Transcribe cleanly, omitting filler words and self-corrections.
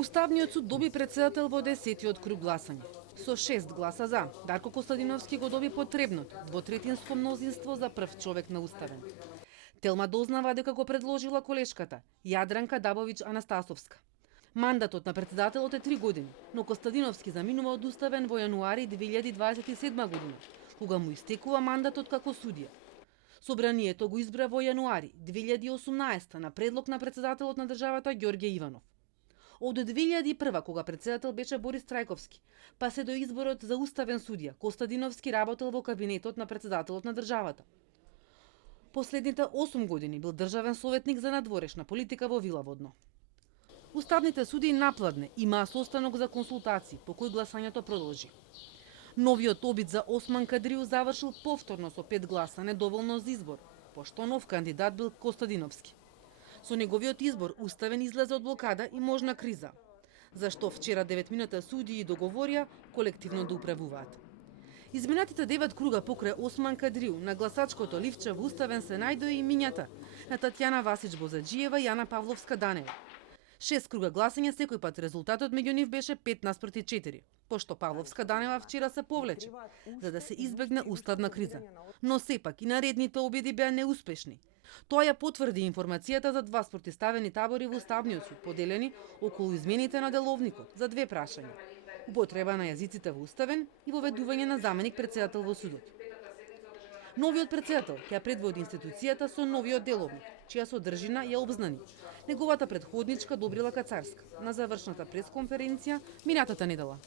Уставниот суд доби претседател во 10-тиот круг гласање. Со 6 гласа за, Дарко Костадиновски го доби потребното двотретинско мнозинство за прв човек на уставен. Телма дознава дека го предложила колешката Јадранка Дабовиќ Анастасовска. Мандатот на претседателот е 3 години, но Костадиновски заминува од уставен во јануари 2027 година, кога му истекува мандатот како судија. Собранието го избра во јануари 2018 на предлог на претседателот на државата Ѓорѓе Иванов. Од 2001, кога претседател беше Борис Трајковски, па се до изборот за уставен судија, Костадиновски работел во кабинетот на претседателот на државата. Последните 8 години бил државен советник за надворешна политика во Вила Водно. Уставните судии напладне имаа состанок за консултации, по кој гласањето продолжи. Новиот обид за Осман Кадрију завршил повторно со 5 гласа недоволно за избор, пошто нов кандидат бил Костадиновски. Со неговиот избор уставен излезе од блокада и можна криза, зашто вчера 9 судии договорија колективно да управуваат. Изминатите 9 круга покрај Осман Кадрију на гласачкото ливче во уставен се најдоа и имињата на Татјана Васич Бозаџиева и Јана Павловска Данева. 6 круга гласање, секој пат резултатот меѓу нив беше 5:4, пошто Павловска Данева вчера се повлече, за да се избегне уставна криза. Но сепак и наредните обиди беа неуспешни. Тоа ја потврди информацијата за два спротивставени табори во Уставниот суд, поделени околу измените на деловникот за две прашања: употреба на јазиците во уставен и воведување на заменик претседател во судот. Новиот претседател ќе предводи институцијата со новиот деловник, чија содржина ја обзнани неговата претходничка Добрила Кацарска на завршната пресконференција минатата недела.